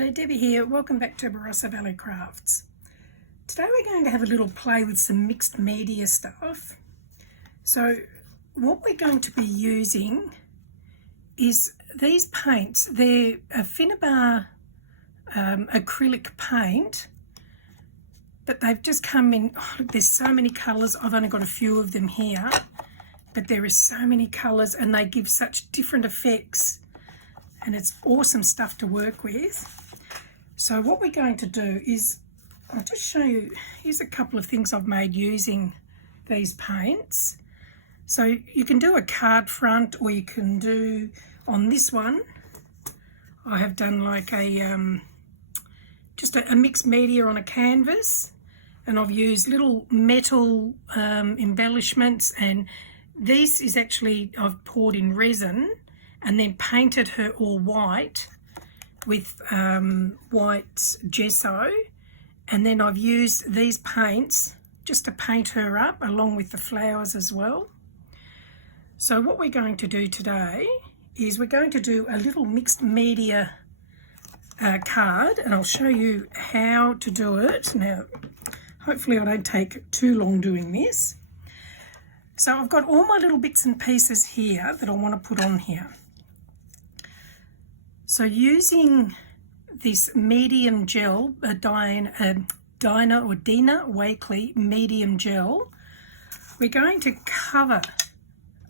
Hello, Debbie here. Welcome back to Barossa Valley Crafts. Today we're going to have a little play with some mixed media stuff. So what we're going to be using is these paints. They're a Finnabar acrylic paint, but they've just come in. Oh, look, there's so many colours. I've only got a few of them here, but there is so many colours and they give such different effects. And it's awesome stuff to work with. So what we're going to do is, I'll just show you, here's a couple of things I've made using these paints. So you can do a card front, or you can do, on this one, I have done like a, just a mixed media on a canvas, and I've used little metal embellishments, and this is actually, I've poured in resin, and then painted her all white with white gesso, and then I've used these paints just to paint her up along with the flowers as well. So what we're going to do today is we're going to do a little mixed media card, and I'll show you how to do it. Now hopefully I don't take too long doing this. So I've got all my little bits and pieces here that I want to put on here. So using this medium gel, Dina Wakley medium gel, we're going to cover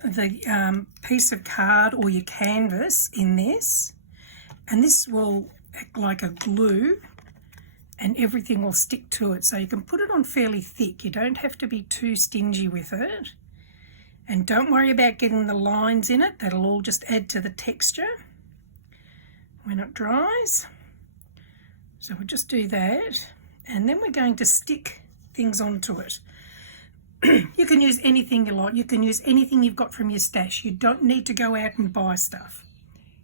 the piece of card or your canvas in this, and this will act like a glue and everything will stick to it. So you can put it on fairly thick. You don't have to be too stingy with it. And don't worry about getting the lines in it. That'll all just add to the texture when it dries. So we'll just do that, and then we're going to stick things onto it. You can use anything you like. You can use anything you've got from your stash. You don't need to go out and buy stuff.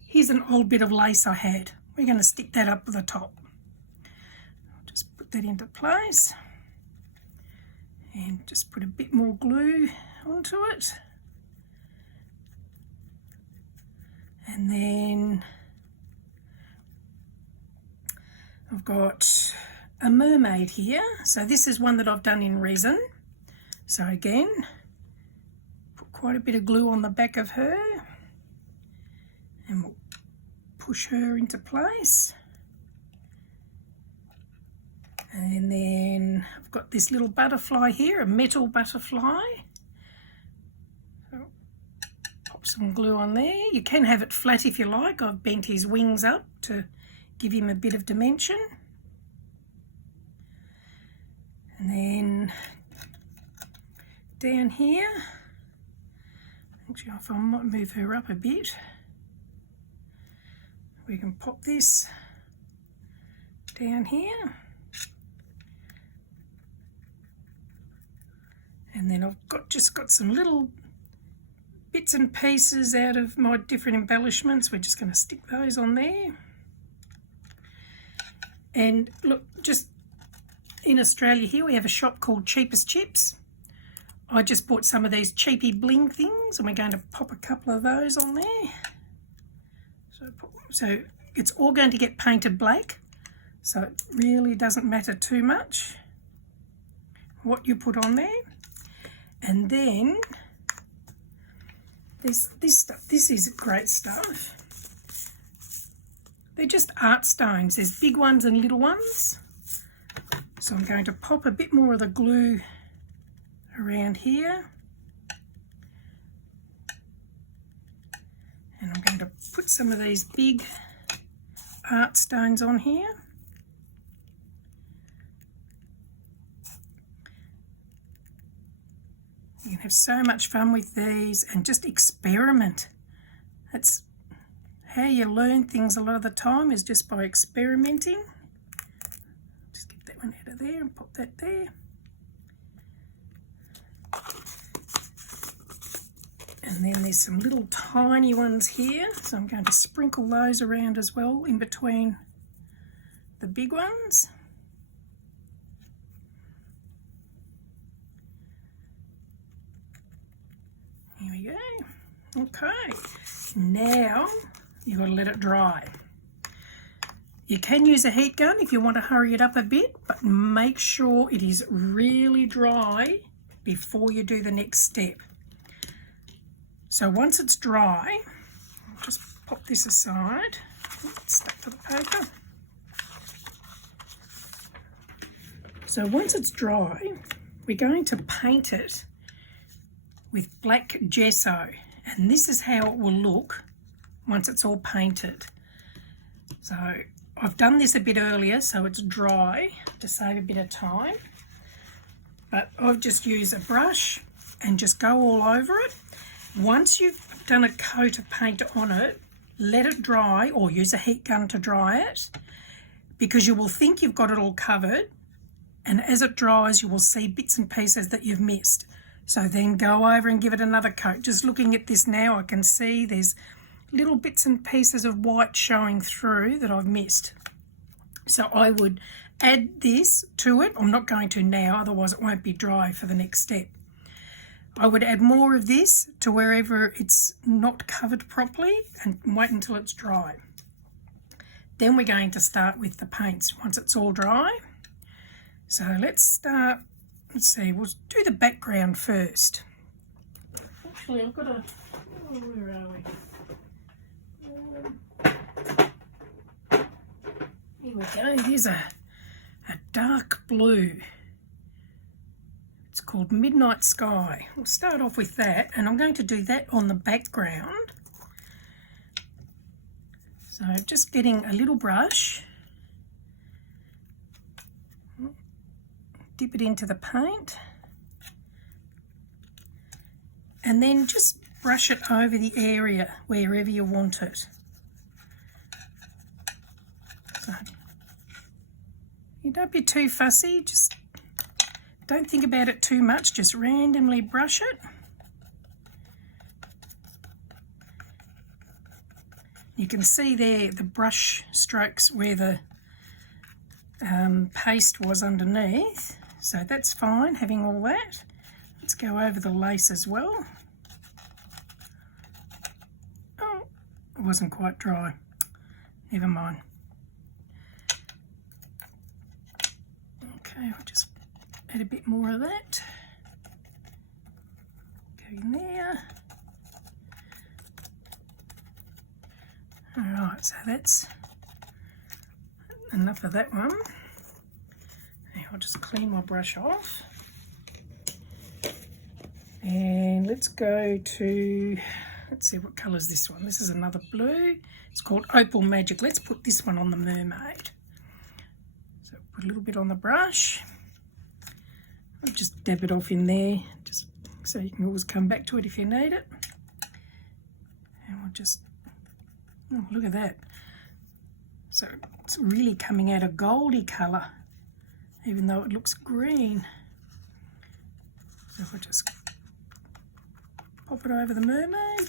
Here's an old bit of lace I had. We're going to stick that up the top. I'll just put that into place and just put a bit more glue onto it, and then I've got a mermaid here. So this is one that I've done in resin. So again, put quite a bit of glue on the back of her, and we'll push her into place. And then I've got this little butterfly here, a metal butterfly. So pop some glue on there. You can have it flat if you like. I've bent his wings up to give him a bit of dimension. And then down here, actually I might move her up a bit. We can pop this down here. And then I've just got some little bits and pieces out of my different embellishments. We're just going to stick those on there. And look, just in Australia here we have a shop called Cheapest Chips. I just bought some of these cheapy bling things, and we're going to pop a couple of those on there. So it's all going to get painted black, so it really doesn't matter too much what you put on there. And then this stuff, this is great stuff. They're just art stones. There's big ones and little ones. So I'm going to pop a bit more of the glue around here. And I'm going to put some of these big art stones on here. You can have so much fun with these and just experiment. That's how you learn things a lot of the time, is just by experimenting. Just get that one out of there and pop that there. And then there's some little tiny ones here, so I'm going to sprinkle those around as well in between the big ones. Here we go. Okay, now you've got to let it dry. You can use a heat gun if you want to hurry it up a bit, but make sure it is really dry before you do the next step. So once it's dry, I'll just pop this aside. It's stuck to the paper. So once it's dry, we're going to paint it with black gesso, and this is how it will look once it's all painted. So I've done this a bit earlier so it's dry to save a bit of time, but I've just used a brush and just go all over it. Once you've done a coat of paint on it, let it dry, or use a heat gun to dry it, because you will think you've got it all covered, and as it dries you will see bits and pieces that you've missed. So then go over and give it another coat. Just looking at this now, I can see there's little bits and pieces of white showing through that I've missed. So I would add this to it. I'm not going to now, otherwise it won't be dry for the next step. I would add more of this to wherever it's not covered properly and wait until it's dry. Then we're going to start with the paints once it's all dry. So let's start. Let's see, we'll do the background first. Actually, I've got a... Oh, where are we? Here we go. Here's a dark blue. It's called Midnight Sky. We'll start off with that, and I'm going to do that on the background. So just getting a little brush. Dip it into the paint and then just brush it over the area wherever you want it. So you don't be too fussy, just don't think about it too much, just randomly brush it. You can see there the brush strokes where the paste was underneath. So that's fine, having all that. Let's go over the lace as well. Oh, it wasn't quite dry. Never mind. Okay, I'll just add a bit more of that. Go in there. Alright, so that's enough of that one. I'll just clean my brush off. And let's go to, let's see, what colour is this one? This is another blue. It's called Opal Magic. Let's put this one on the mermaid. So put a little bit on the brush. I'll just dab it off in there, just so you can always come back to it if you need it. And we'll just, oh, look at that. So it's really coming out a goldy colour, even though it looks green. So we'll just pop it over the mermaid.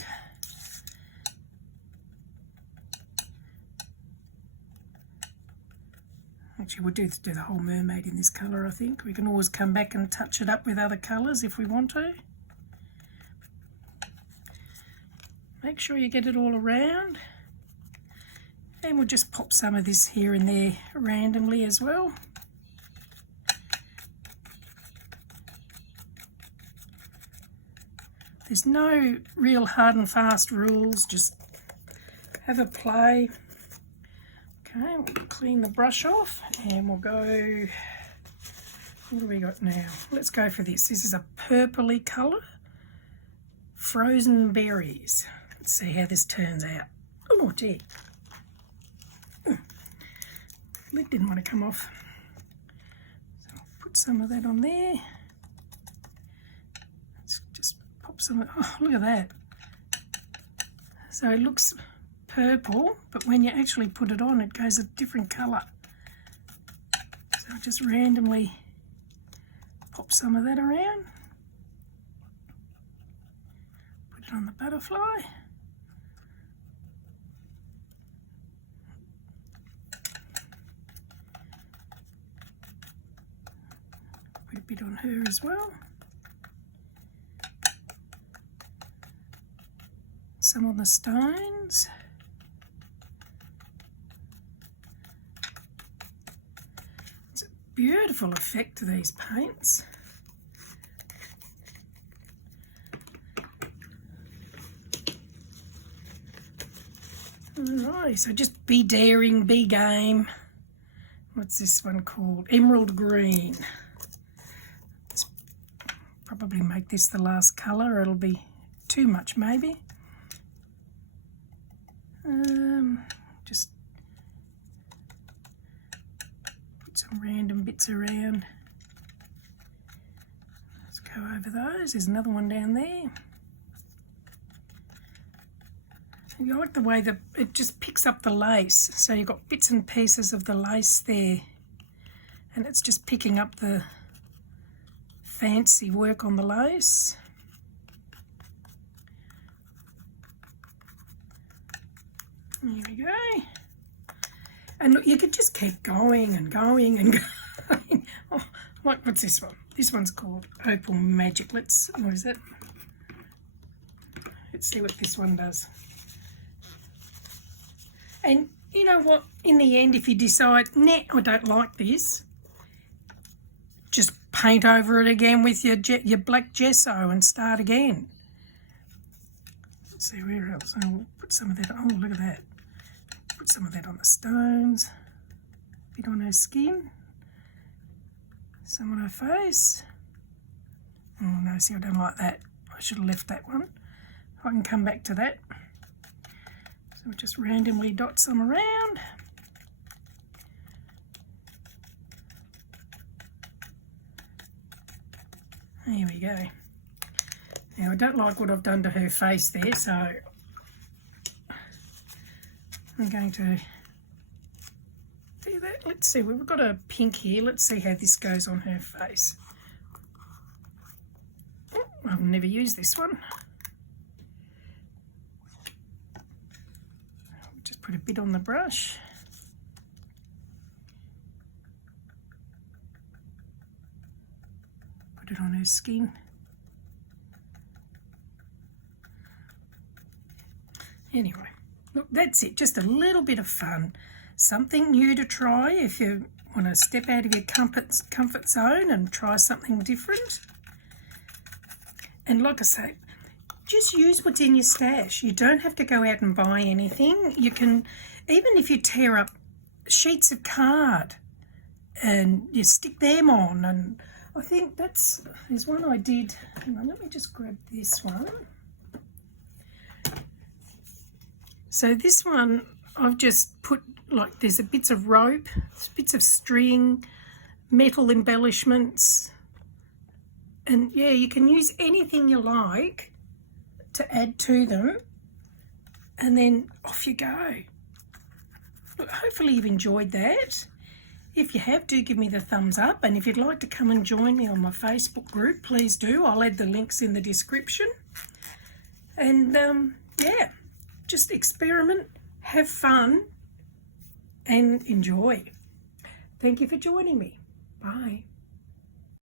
Actually, we'll do the whole mermaid in this colour, I think. We can always come back and touch it up with other colours if we want to. Make sure you get it all around. And we'll just pop some of this here and there randomly as well. There's no real hard and fast rules, just have a play. Okay, we'll clean the brush off and we'll go, what do we got now? Let's go for this. This is a purpley colour, Frozen Berries. Let's see how this turns out. Oh dear. Lid didn't want to come off. So I'll put some of that on there. Let's just pop some of, oh, look at that. So it looks purple, but when you actually put it on, it goes a different colour. So I'll just randomly pop some of that around. Put it on the butterfly. Put a bit on her as well. Some on the stones. beautiful effect to these paints. Alright, so just be daring, be game. What's this one called? Emerald green. Let's probably make this the last colour. It'll be too much maybe. Just put some random bits around. Let's go over those. There's another one down there. I like the way that it just picks up the lace. So you've got bits and pieces of the lace there. And it's just picking up the fancy work on the lace. There we go. And look, you could just keep going and going and going. Oh, like, what's this one? This one's called Opal Magic. What is it? Let's see what this one does. And you know what? In the end, if you decide, nah, I don't like this, just paint over it again with your black gesso and start again. Let's see, where else? I'll put some of that. Oh, look at that. Put some of that on the stones. A bit on her skin. Some on her face. Oh, no, see, I don't like that. I should have left that one. I can come back to that. So just randomly dot some around. There we go. Now I don't like what I've done to her face there, so I'm going to do that. Let's see, we've got a pink here. Let's see how this goes on her face. Oh, I've never used this one. Just put a bit on the brush. Put it on her skin. Anyway, look, that's it. Just a little bit of fun. Something new to try if you want to step out of your comfort zone and try something different. And like I say, just use what's in your stash. You don't have to go out and buy anything. You can, even if you tear up sheets of card and you stick them on, and I think there's one I did. Hang on, let me just grab this one. So this one, I've just put, like, there's bits of rope, bits of string, metal embellishments, and yeah, you can use anything you like to add to them, and then off you go. Look, hopefully you've enjoyed that. If you have, do give me the thumbs up, and if you'd like to come and join me on my Facebook group, please do. I'll add the links in the description. And yeah, just experiment, have fun, and enjoy. Thank you for joining me. Bye.